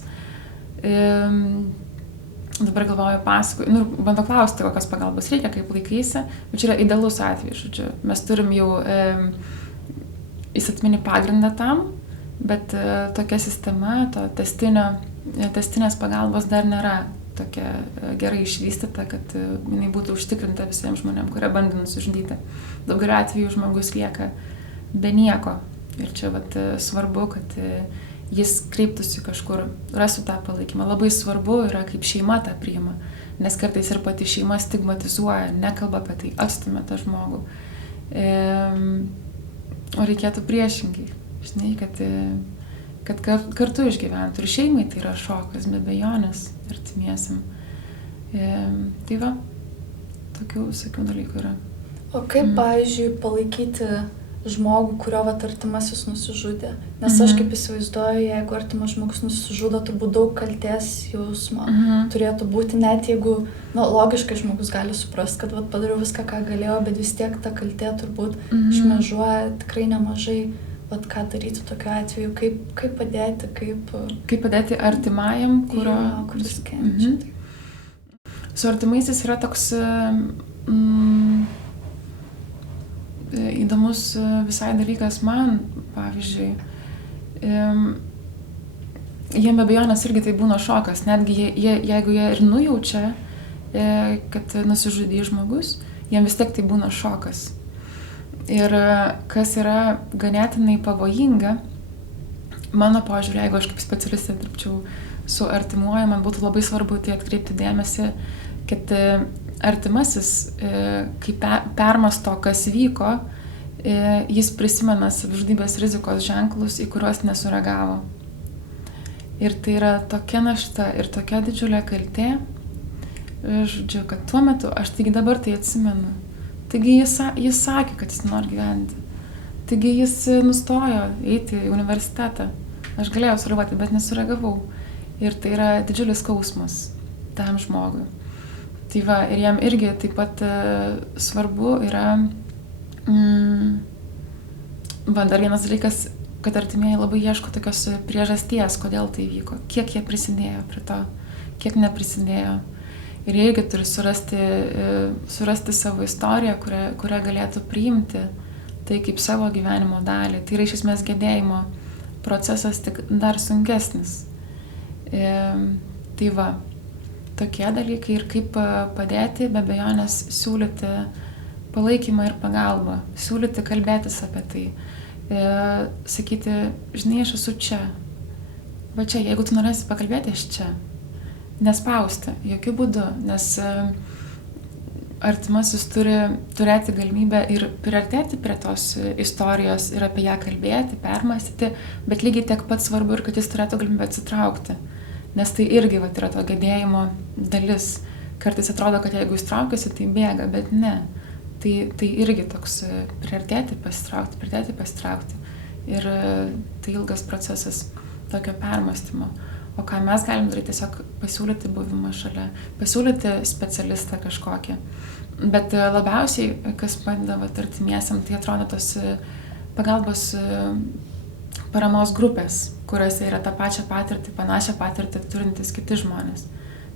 Dabar galvoju, pasakoju, bando klausti, kokios pagalbos reikia, kaip laikaisi, bet čia yra idealus atvejis, žodžiu. Mes turim jau įstatyminį pagrindą tam, bet tokia sistema, to testinės pagalbos dar nėra tokia gerai išvystyta, kad jinai būtų užtikrinta visiems žmonėms, kurie bandė nusižudyti. Daugeliu atveju žmogus lieka be nieko. Ir čia svarbu, kad jis kreiptųsi kažkur, rastų tą palaikymą. Labai svarbu yra, kaip šeima tą priima, nes kartais ir pati šeima stigmatizuoja, nekalba apie tai, atstumia tą žmogų. O reikėtų priešingai, žinai, kad kartu išgyventų. Ir šeimai tai yra šokas, be abejonės, artimiesiam. Tai va, tokių visokių dalykų yra. O kaip, pavyzdžiui, palaikyti žmogų, kurio artimasis nusižudė? Nes aš kaip įsivaizduoju, jeigu artimas žmogus nusižudo, turbūt daug kaltės jausmo turėtų būti, net jeigu, logiškai žmogus gali suprasti, kad padariau viską, ką galėjau, bet vis tiek ta kaltė turbūt šmėžuoja tikrai nemažai. Ką daryti tokiu atveju, kaip padėti, kaip padėti artimajam, kuris kenčia. Su artimaisiais yra toks įdomus visai dalykas man, pavyzdžiui. Jiem be abejonės irgi tai būna šokas, netgi jeigu jie ir nujaučia, kad nusižudys žmogus, jiem vis tiek tai būna šokas. Ir kas yra ganėtinai pavojinga, mano požiūrį, jeigu aš kaip specialistė dirbčiau su artimuoju, man būtų labai svarbu tai atkreipti dėmesį, kad artimasis, kai permasto, kas vyko, jis prisimena savižudybės rizikos ženklus, į kuriuos nesureagavo. Ir tai yra tokia našta ir tokia didžiulė kaltė, žodžiu, kad tuo metu, aš taigi dabar tai atsimenu. Taigi jis sakė, kad jis nori gyventi. Taigi jis nustojo eiti į universitetą. Aš galėjau sureaguoti, bet nesureagavau. Ir tai yra didžiulis skausmas tam žmogui. Tai va, ir jam irgi taip pat svarbu yra... dar vienas dalykas, kad artimieji labai ieško tokios priežasties, kodėl tai vyko. Kiek jie prisidėjo prie to, kiek neprisidėjo. Ir jie irgi turi surasti savo istoriją, kurią galėtų priimti tai kaip savo gyvenimo dalį. Tai yra iš esmės gedėjimo procesas, tik dar sunkesnis. Tai va, tokie dalykai ir kaip padėti, be abejonės siūlyti palaikymą ir pagalbą, siūlyti kalbėtis apie tai, sakyti, žinai, aš esu čia. Va čia, jeigu tu norėsi pakalbėti, aš čia. Nespausti, jokių būdų, nes artimasis turi turėti galimybę ir priartėti prie tos istorijos ir apie ją kalbėti, permąstyti, bet lygiai tiek pat svarbu ir kad jis turėtų galimybę atsitraukti, nes tai irgi yra to gedėjimo dalis. Kartais atrodo, kad jeigu jis traukiasi, tai bėga, bet ne. Tai irgi toks priartėti, pasitraukti. Ir tai ilgas procesas. tokio permąstymo. O ką mes galim daryti, tiesiog pasiūlyti buvimą šalia, pasiūlyti specialistą kažkokį. Bet labiausiai, kas padeda artimiesiam, tai atrodo tos pagalbos paramos grupės, kuriuose yra tą pačią patirtį, panašią patirtį turintys kiti žmonės.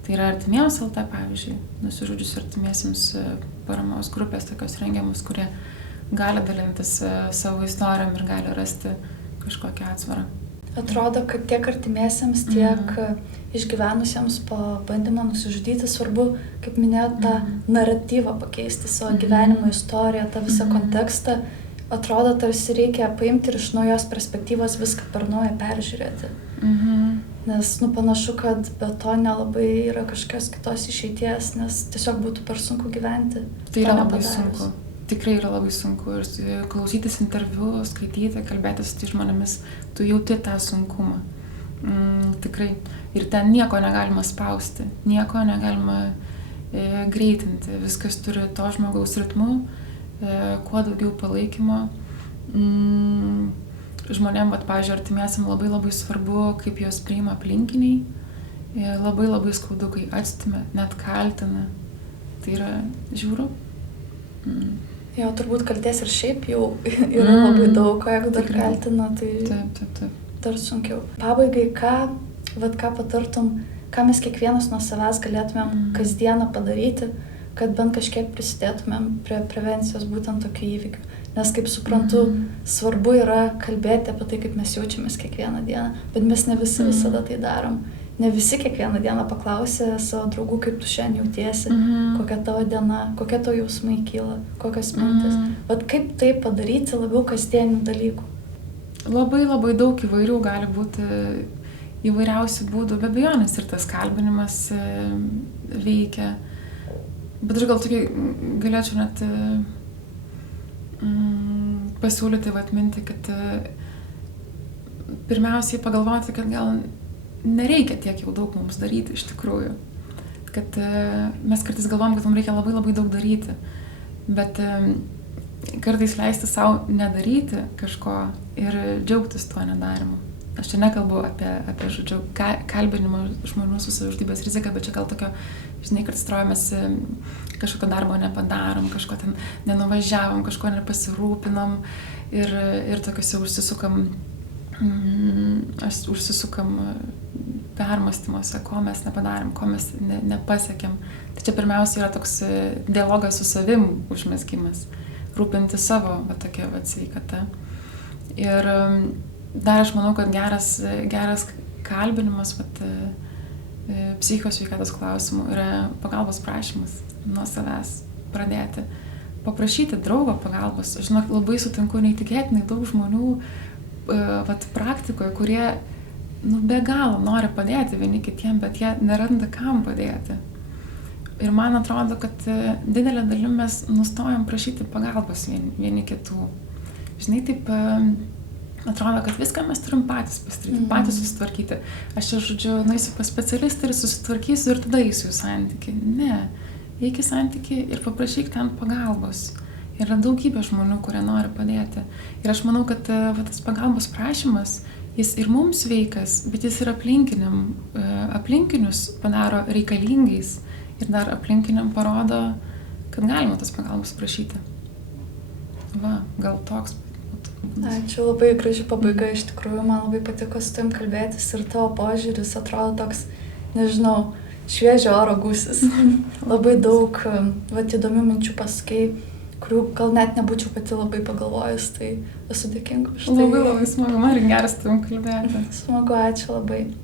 Tai yra Artimiems LT, pavyzdžiui, nusižudžius artimiesiams paramos grupės, tokios rengiamus, kurie gali dalintis savo istorijom ir gali rasti kažkokią atsvarą. Atrodo, kad tiek artimiesiems, tiek išgyvenusiems po bandymą nusižudyti svarbu, kaip minėjot, tą naratyvą pakeisti, savo gyvenimo istoriją, tą visą kontekstą. Atrodo, tarsi reikia paimti ir iš naujos perspektyvos viską per naują peržiūrėti. Nes panašu, kad be to nelabai yra kažkokios kitos išeities, nes tiesiog būtų per sunku gyventi. Tai yra labai sunku. Tikrai yra labai sunku ir klausytis interviu, skaityti, kalbėtis su tai žmonėmis, tu jauti tą sunkumą. Tikrai. Ir ten nieko negalima spausti, nieko negalima greitinti. Viskas turi to žmogaus ritmu, kuo daugiau palaikymo. Žmonėm, pavyzdžiui, artimiesiam labai svarbu, kaip juos priima aplinkiniai. Labai skaudu, kai atstumia, net kaltina. Tai yra žiauru. Jo, turbūt kaltės ir šiaip jau yra labai daug, o jeigu dar kaltina, tai taip. dar sunkiau. Pabaigai, ką patartum, ką mes kiekvienas nuo savęs galėtumėm kasdieną padaryti, kad bent kažkiek prisidėtumėm prie prevencijos būtent tokių įvykių. Nes, kaip suprantu, svarbu yra kalbėti apie tai, kaip mes jaučiamės kiekvieną dieną, bet mes ne visi visada tai darom. Ne visi kiekvieną dieną paklausia savo draugų, kaip tu šiandien jautiesi, kokia tavo diena, kokie tavo jausmai kyla, kokios mintis. Bet kaip tai padaryti labiau kasdienių dalykų? Labai daug įvairių gali būti, įvairiausių būdų, be abejonės ir tas kalbinimas veikia. Bet aš gal tokį galėčiau net pasiūlyti atminti, kad pirmiausiai pagalvoti, kad gal nereikia tiek jau daug mums daryti iš tikrųjų. Kad mes kartais galvom, kad mums reikia labai daug daryti. Bet kartais leisti savo nedaryti kažko ir džiaugtis tuo nedarimu. Aš čia nekalbu apie žodžiu, kalbinimą žmonių su savižudybės rizika, bet čia gal tokio, žinai, kartais trojamės kažkokio darbo nepadarom, kažko ten nenuvažiavom, kažko nepasirūpinom ir tokiuose užsisukam permąstymuose, ko mes nepadarėm, ko mes nepasiekėm. Tai čia pirmiausia yra toks dialogas su savim užmezgimas, rūpinti savo tokia sveikata. Ir dar aš manau, kad geras kalbinimas psichikos sveikatos klausimų yra pagalbos prašymas nuo savęs pradėti. Paprašyti draugo pagalbos. Aš žinok, labai sutinku neįtikėtinai daug žmonių praktikoje, kurie be galo nori padėti vieni kitiem, bet jie neranda kam padėti. Ir man atrodo, kad didelė dalim mes nustojam prašyti pagalbos vieni kitų. Žinai, taip atrodo, kad viską mes turim patys pasidaryti, patys susitvarkyti. Aš čia, žodžiu, nueisiu pas specialistą ir susitvarkysiu ir tada eisiu į santykį. Ne, eik į santykį ir paprašyk ten pagalbos. Yra daugybė žmonių, kurie nori padėti. Ir aš manau, kad tas pagalbos prašymas, jis ir mums sveikas, bet jis ir aplinkinius padaro reikalingais ir dar aplinkiniam parodo, kad galima tas pagalbos prašyti. Gal toks. Ačiū, labai graži pabaiga, iš tikrųjų, man labai patiko su tavim kalbėtis ir tavo požiūris atrodo toks, nežinau, šviežio oro gūsis. Labai daug įdomių minčių pasakei, kurių gal net nebūčiau pati labai pagalvojus, tai esu dėkinga už tai. Labai smagu, man ir geras tavim kalbėti. Smagu, ačiū labai.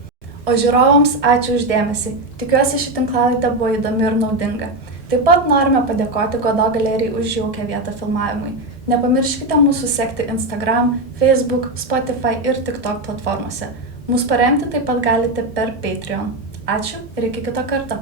O žiūrovams ačiū už dėmesį. Tikiuosi, ši tinklalaidė buvo įdomi ir naudinga. Taip pat norime padėkoti Godo galerijai už jaukią vietą filmavimui. Nepamirškite mūsų sekti Instagram, Facebook, Spotify ir TikTok platformose. Mūsų paremti taip pat galite per Patreon. Ačiū ir iki kito karto.